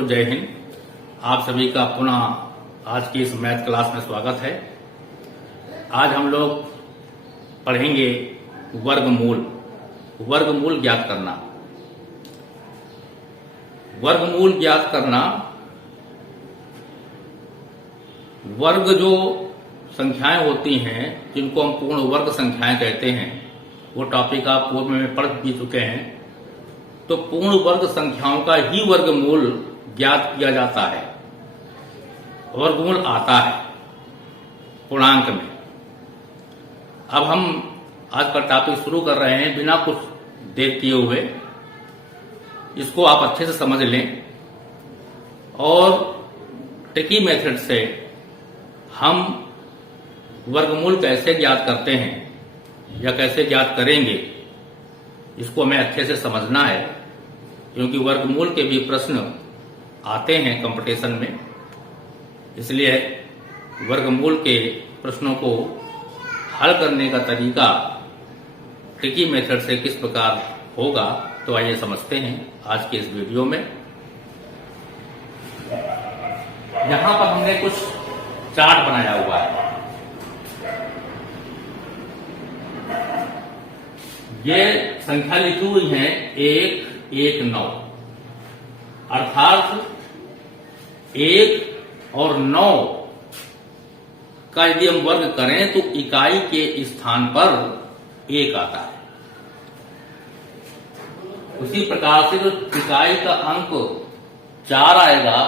बच्चों, जय हिंद। आप सभी का पुनः आज की इस मैथ क्लास में स्वागत है। आज हम लोग पढ़ेंगे वर्गमूल। वर्गमूल ज्ञात करना। वर्गमूल ज्ञात करना, वर्ग जो संख्याएं होती हैं जिनको हम पूर्ण वर्ग संख्याएं कहते हैं, वो टॉपिक आप पूर्व में पढ़ भी चुके हैं। तो पूर्ण वर्ग संख्याओं का ही वर्गमूल ज्ञात किया जाता है। वर्गमूल आता है पूर्णांक में। अब हम आज का टॉपिक शुरू कर रहे हैं बिना कुछ देर किए हुए। इसको आप अच्छे से समझ लें और ट्रिकी मेथड से हम वर्गमूल कैसे ज्ञात करते हैं या कैसे ज्ञात करेंगे, इसको हमें अच्छे से समझना है, क्योंकि वर्गमूल के भी प्रश्न आते हैं कंपटीशन में। इसलिए वर्गमूल के प्रश्नों को हल करने का तरीका ट्रिकी मेथड से किस प्रकार होगा, तो आइए समझते हैं आज के इस वीडियो में। यहां पर हमने कुछ चार्ट बनाया हुआ है। ये संख्या लिखी हुई है 1, 1, 9, अर्थात 1 और 9 का यदि हम वर्ग करें तो इकाई के स्थान पर 1 आता है। उसी प्रकार से जो इकाई का अंक 4 आएगा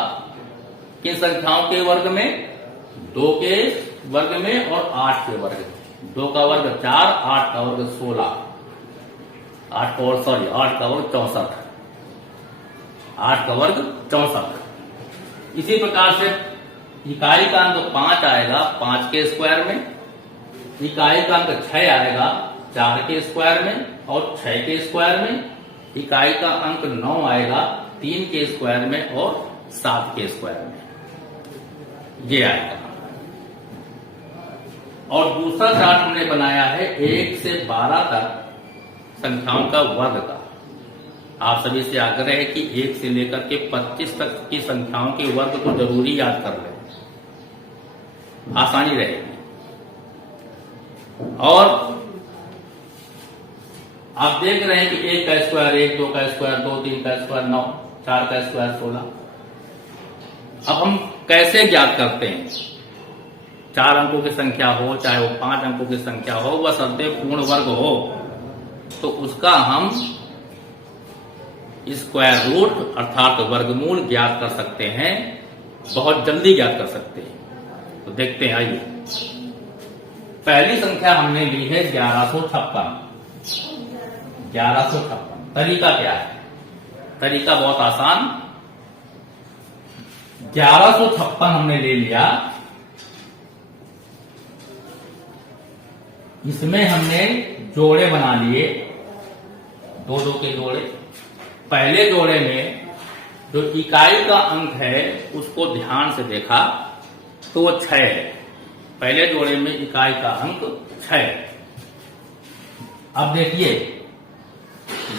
किन संख्याओं के वर्ग में? 2 के वर्ग में और 8 के वर्ग में। 2 का वर्ग 4, 8 का वर्ग 16, 8 का वर्ग 64, 8 का वर्ग 64। इसी प्रकार से इकाई का अंक 5 आएगा 5 के स्क्वायर में, इकाई का अंक 6 आएगा 4 के स्क्वायर में और 6 के स्क्वायर में, इकाई का अंक 9 आएगा 3 के स्क्वायर में और 7 के स्क्वायर में, ये आएगा। और दूसरा चार्ट हमने बनाया है 1 से 12 तक संख्याओं का वर्ग का। आप सभी से आग्रह है कि 1 से लेकर के 25 तक की संख्याओं के वर्ग को जरूरी याद कर लें, आसानी रहेगी। और आप देख रहे हैं कि 1 का स्क्वायर 1, 2 का स्क्वायर 2, 3 का स्क्वायर 9, 4 का स्क्वायर 16। अब हम कैसे ज्ञात करते हैं? 4 अंकों की संख्या हो चाहे वो 5 अंकों की संख्या हो, वह सदैव पूर्ण वर्ग हो, तो उसका हम स्क्वायर रूट अर्थात वर्गमूल ज्ञात कर सकते हैं, बहुत जल्दी ज्ञात कर सकते हैं। तो देखते हैं, आइए। पहली संख्या हमने ली है 1156। 1156 तरीका क्या है? तरीका बहुत आसान। 1156 हमने ले लिया, इसमें हमने जोड़े बना लिए, 2-2 के जोड़े। पहले जोड़े में जो इकाई का अंक है उसको ध्यान से देखा तो वो 6 है। पहले जोड़े में इकाई का अंक 6 है। अब देखिए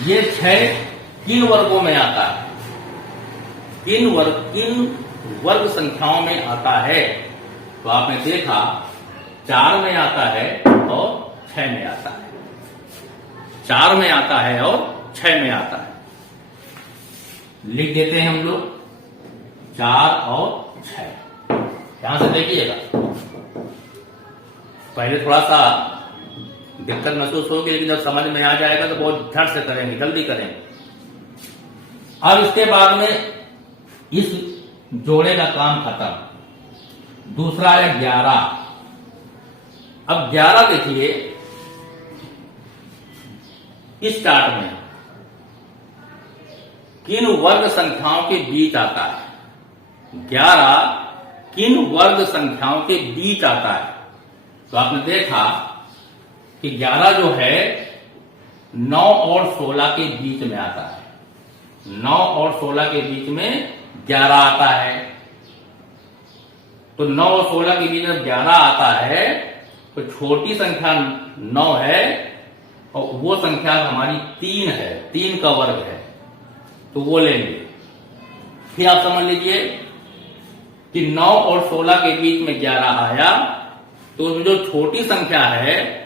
ये 6 किन वर्गों में आता है? किन वर्ग संख्याओं में आता है? तो आपने देखा 4 में आता है और 6 में आता है। 4 में आता है और 6 में आता है। लिख देते हैं हम लोग 4 और 6। यहां से देखिएगा, पहले थोड़ा सा दिक्कत महसूस होगी, लेकिन जब समझ में आ जाएगा तो बहुत झट से करेंगे, जल्दी करेंगे। अब इसके बाद में इस जोड़े का काम खत्म। दूसरा है 11। अब 11 देखिए, इस चार्ट में किन वर्ग संख्याओं के बीच आता है? 11 किन वर्ग संख्याओं के बीच आता है? तो आपने देखा कि 11 जो है 9 और 16 के बीच में आता है। 9 और 16 के बीच में 11 आता है। तो 9 और 16 के बीच में 11 आता है, तो छोटी संख्या 9 है और वो संख्या हमारी 3 है, 3 का वर्ग है, तो वो लेंगे। फिर आप समझ लीजिए कि 9 और 16 के बीच में 11 आया, तो उसमें जो छोटी संख्या है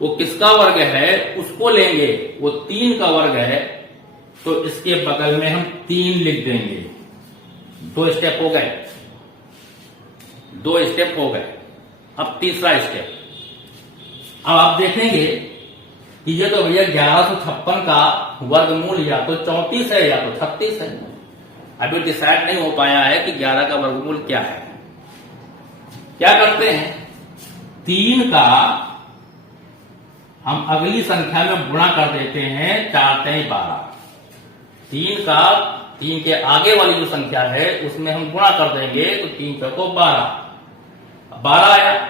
वो किसका वर्ग है उसको लेंगे, वो 3 का वर्ग है, तो इसके बगल में हम 3 लिख देंगे। 2 स्टेप हो गए, 2 स्टेप हो गए। अब तीसरा स्टेप, अब आप देखेंगे कि ये तो भैया 1156 का वर्गमूल या तो 34 है या तो 36 है। अभी डिसाइड नहीं हो पाया है कि 11 का वर्गमूल क्या है। क्या करते हैं, 3 का हम अगली संख्या में गुणा कर देते हैं, 4 3 12। 3 के आगे वाली जो संख्या है उसमें हम गुणा कर देंगे, तो 3 चौको 12, 12 आया।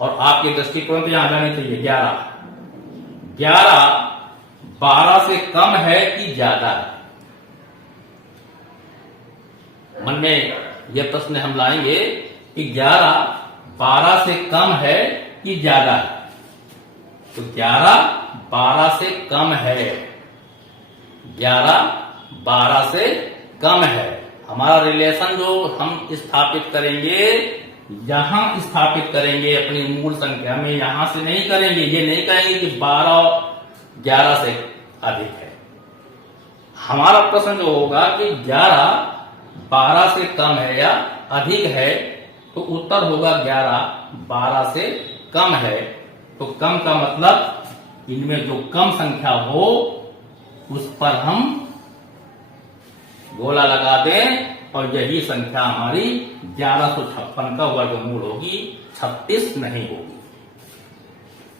और आपके दृष्टिकोण पे यहां जाने चाहिए 11। 11 12 से कम है कि ज्यादा है? मन में यह प्रश्न हम लाएंगे कि 11 12 से कम है कि ज्यादा है? तो 11 12 से कम है, 11 12 से कम है। हमारा रिलेशन जो हम स्थापित करेंगे, यहां स्थापित करेंगे अपनी मूल संख्या में, यहां से नहीं करेंगे। ये नहीं कहेंगे कि 12 11 से अधिक है। हमारा प्रश्न जो होगा कि 11 12 से कम है या अधिक है, तो उत्तर होगा 11 12 से कम है। तो कम का मतलब इनमें जो कम संख्या हो उस पर हम गोला लगा दें, और यही संख्या हमारी 1156 का वर्गमूल होगी, 36 नहीं होगी।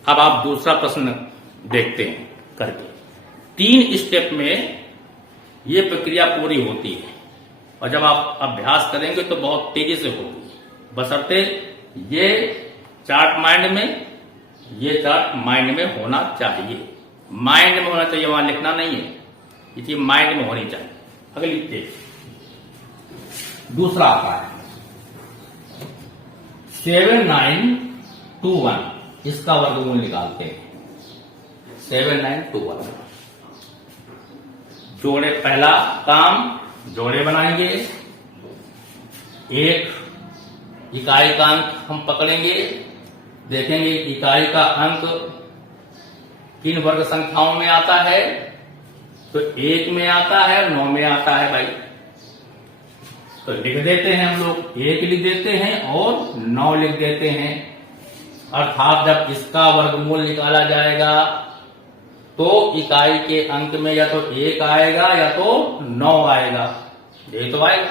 अब आप दूसरा प्रश्न देखते हैं करके। 3 स्टेप में ये प्रक्रिया पूरी होती है, और जब आप अभ्यास करेंगे तो बहुत तेजी से होगी, बशर्ते ये चार्ट माइंड में, ये चार्ट माइंड में होना चाहिए। माइंड में होना चाहिए, वहां लिखना नहीं है, ये चीज माइंड में होनी चाहिए। अगली स्टेप दूसरा आता है 7921, इसका वर्गमूल निकालते हैं। 7921 जोड़े, पहला काम जोड़े बनाएंगे। एक इकाई का अंक हम पकड़ेंगे, देखेंगे इकाई का अंक किन वर्ग संख्याओं में आता है, तो 1 में आता है, 9 में आता है भाई। तो लिख देते हैं हम लोग, 1 लिख देते हैं और 9 लिख देते हैं। अर्थात जब इसका वर्गमूल निकाला जाएगा तो इकाई के अंक में या तो 1 आएगा या तो 9 आएगा, ये तो आएगा।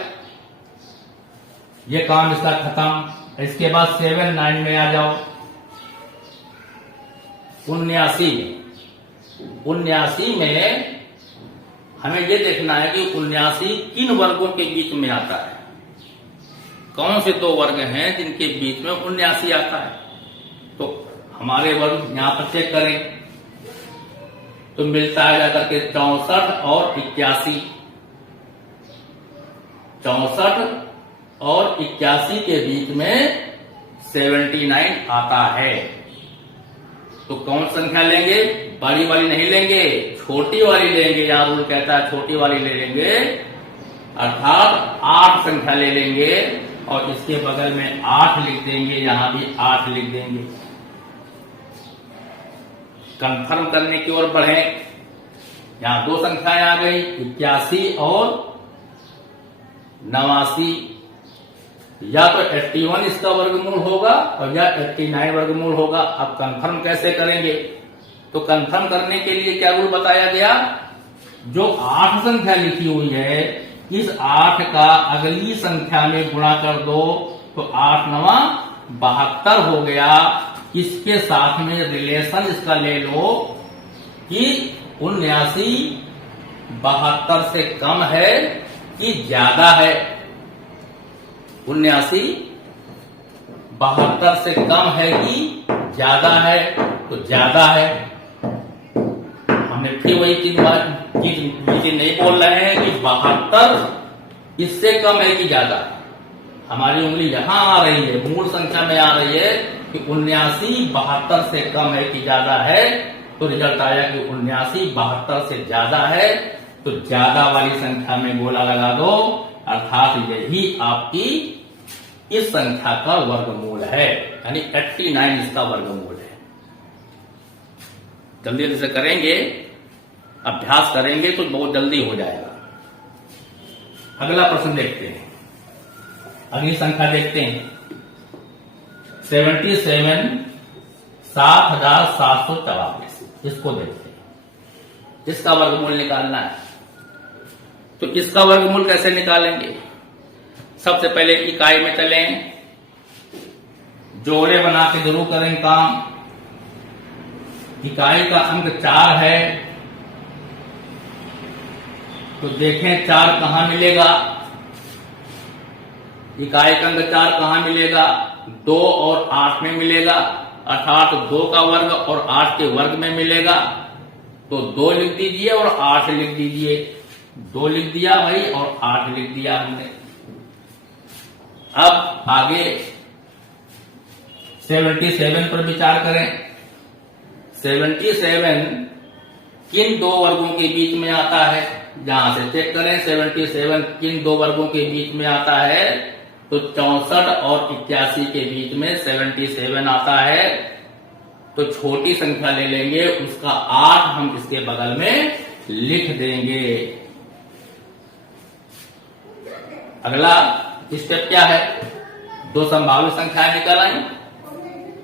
ये काम इसका खत्म। इसके बाद 79 में आ जाओ। 79 में हमें यह देखना है कि 79 किन वर्गों के बीच में आता है। कौन से 2 वर्ग हैं जिनके बीच में 79 आता है? तो हमारे वर्ग यहां पर चेक करें तो मिलता है जाकर के 64 और 81। 64 और 81 के बीच में 79 आता है। तो कौन संख्या लेंगे? बड़ी वाली नहीं लेंगे, छोटी वाली लेंगे। यहां रूल कहता है छोटी वाली ले लेंगे, अर्थात 8 संख्या ले लेंगे और इसके बगल में 8 लिख देंगे, यहां भी 8 लिख देंगे। कंफर्म करने की ओर बढ़े। यहां 2 संख्याएं आ गई, 81 और 89। या तो 81 इसका वर्गमूल होगा और या 89 वर्गमूल होगा। अब कंफर्म कैसे करेंगे? तो कंफर्म करने के लिए क्या रूल बताया गया? जो 8 संख्या लिखी हुई है, इस 8 का अगली संख्या में गुणा कर दो, तो 8 9 72 हो गया। इसके साथ में रिलेशन इसका ले लो कि 79 72 से कम है कि ज्यादा है। 79 72 से कम है कि ज्यादा है? तो ज्यादा है। हमने फिर वही चीज नहीं बोल रहे हैं कि 72 इससे कम है कि ज्यादा। हमारी उंगली यहां आ रही है, मूल संख्या में आ रही है कि 79 72 से कम है कि ज्यादा है। तो रिजल्ट आया कि 79 72 से ज्यादा है। तो ज्यादा वाली संख्या में गोला लगा दो, अर्थात यही आपकी इस संख्या का वर्गमूल है, यानी 89 इसका वर्गमूल है। जल्दी जल्दी से करेंगे, अभ्यास करेंगे तो बहुत जल्दी हो जाएगा। अगला प्रश्न देखते हैं, अगली संख्या देखते हैं 77 7,744। इसको देखते हैं, इसका वर्गमूल निकालना है। तो इसका वर्गमूल कैसे निकालेंगे? सबसे पहले इकाई में चलें, जोड़े बना के जरूर करें काम। इकाई का अंक 4 है, तो देखें 4 कहां मिलेगा। इकाई का अंक 4 कहां मिलेगा? 2 और 8 में मिलेगा, अर्थात 2 का वर्ग और 8 के वर्ग में मिलेगा। तो 2 लिख दीजिए और 8 लिख दीजिए। 2 लिख दिया भाई और 8 लिख दिया हमने। अब आगे 77 पर विचार करें। 77 किन दो वर्गों के बीच में आता है? जहां से चेक करें 77 किन दो वर्गों के बीच में आता है, तो 64 और 81 के बीच में 77 आता है। तो छोटी संख्या ले लेंगे, उसका 8 हम इसके बगल में लिख देंगे। अगला स्टेप क्या है? 2 संभावित संख्याएं निकल आई,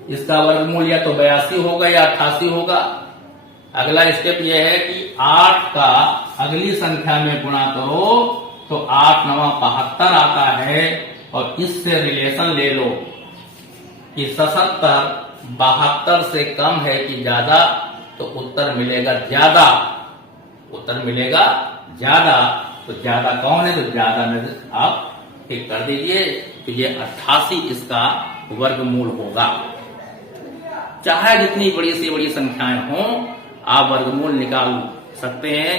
इसका वर्गमूल या तो 82 होगा या 88 होगा। अगला स्टेप यह है कि 8 का अगली संख्या में गुणा करो तो 8 9 72 आता है, और इससे रिलेशन ले लो कि 77 72 से कम है कि ज्यादा, तो उत्तर मिलेगा ज्यादा। उत्तर मिलेगा ज्यादा। तो ज्यादा कौन है? तो ज्यादा में आप टिक कर दीजिए। तो ये 88 इसका वर्गमूल होगा। चाहे जितनी बड़ी से बड़ी संख्याएं हों, आप वर्गमूल निकाल सकते हैं,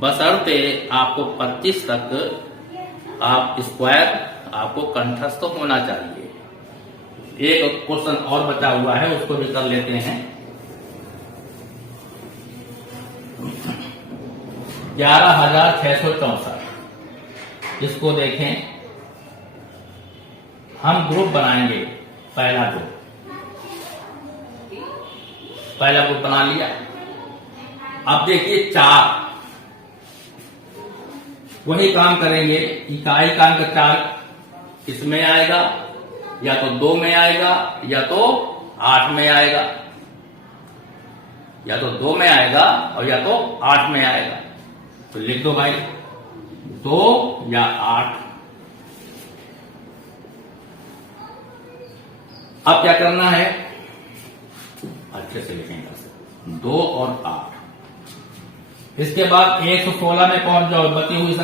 बशर्ते आपको 25 तक आप स्क्वायर आपको कंठस्थ होना चाहिए। एक क्वेश्चन और बचा हुआ है, उसको भी कर लेते हैं। 11,664, इसको देखें। हम ग्रुप बनाएंगे, पहला ग्रुप बना लिया। अब देखिए 4, वही काम करेंगे। इकाई का अंक 4 इसमें आएगा, या तो 2 में आएगा या तो 8 में आएगा, या तो 2 में आएगा और या तो 8 में आएगा। तो लिख दो भाई 2 या 8। अब क्या करना है? अच्छे से लिखेंगे 2 और 8। इसके बाद 116 में पहुंच जाओ, बची हुई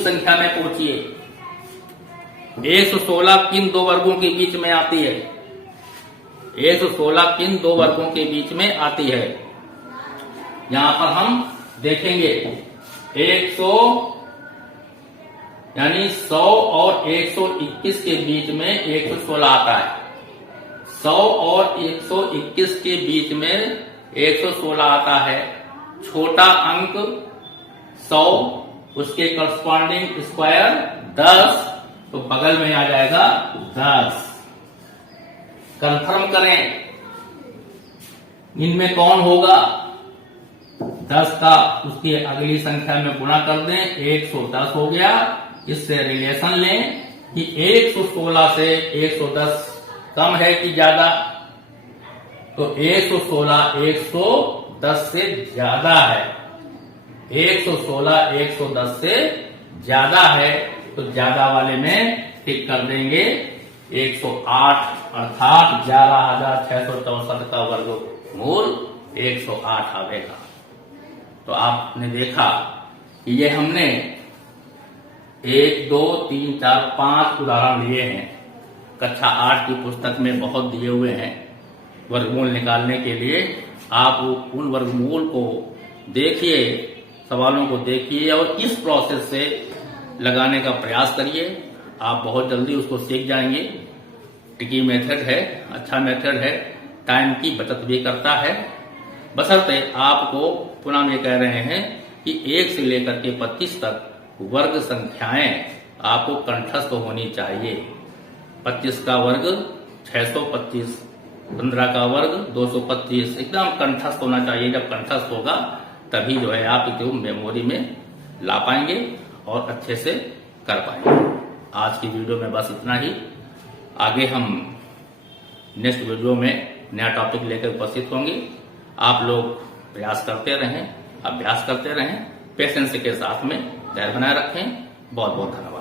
संख्या में पहुंचिए। 116 किन दो वर्गों के बीच में आती है? 116 किन दो वर्गों के बीच में आती है? यहां पर हम देखेंगे 100 यानी 100 और 121 के बीच में 116 आता है। 100 और 121 के बीच में 116 आता है। छोटा अंक 100, उसके करस्पॉन्डिंग स्क्वायर 10, तो बगल में आ जाएगा 10। कंफर्म करें इनमें कौन होगा? 10 का उसकी अगली संख्या में गुणा कर दें, 110 हो गया। इससे रिलेशन लें कि 116 से 110 कम है कि ज्यादा, तो 116 110 से ज्यादा है। 116 110 से ज्यादा है, तो ज्यादा वाले में टिक कर देंगे 108, अर्थात 11,664 का वर्गमूल 108 आवेगा। तो आपने देखा कि ये हमने 1 2 3 4 5 उदाहरण लिए हैं। कक्षा 8 की पुस्तक में बहुत दिए हुए हैं वर्गमूल निकालने के लिए। आप उन वर्गमूल को देखिए, सवालों को देखिए और इस प्रोसेस से लगाने का प्रयास करिए। आप बहुत जल्दी उसको सीख जाएंगे। ट्रिकी मेथड है, अच्छा मेथड है, टाइम की बचत भी करता है, बशर्ते आपको पुनः हम ये कह रहे हैं कि 1 से लेकर के 25 तक वर्ग संख्याएं आपको कंठस्थ होनी चाहिए। 25 का वर्ग 625, 15 का वर्ग 225, एकदम कंठस्थ होना चाहिए। जब कंठस्थ होगा तभी जो है आप इसको मेमोरी में ला पाएंगे और अच्छे से कर पाएंगे। आज की वीडियो में बस इतना ही। आगे हम नेक्स्ट वीडियो में नया टॉपिक लेकर उपस्थित होंगे। आप लोग प्रयास करते रहें, अभ्यास करते रहें, पेशेंस के साथ में धैर्य बनाए रखें। बहुत बहुत धन्यवाद।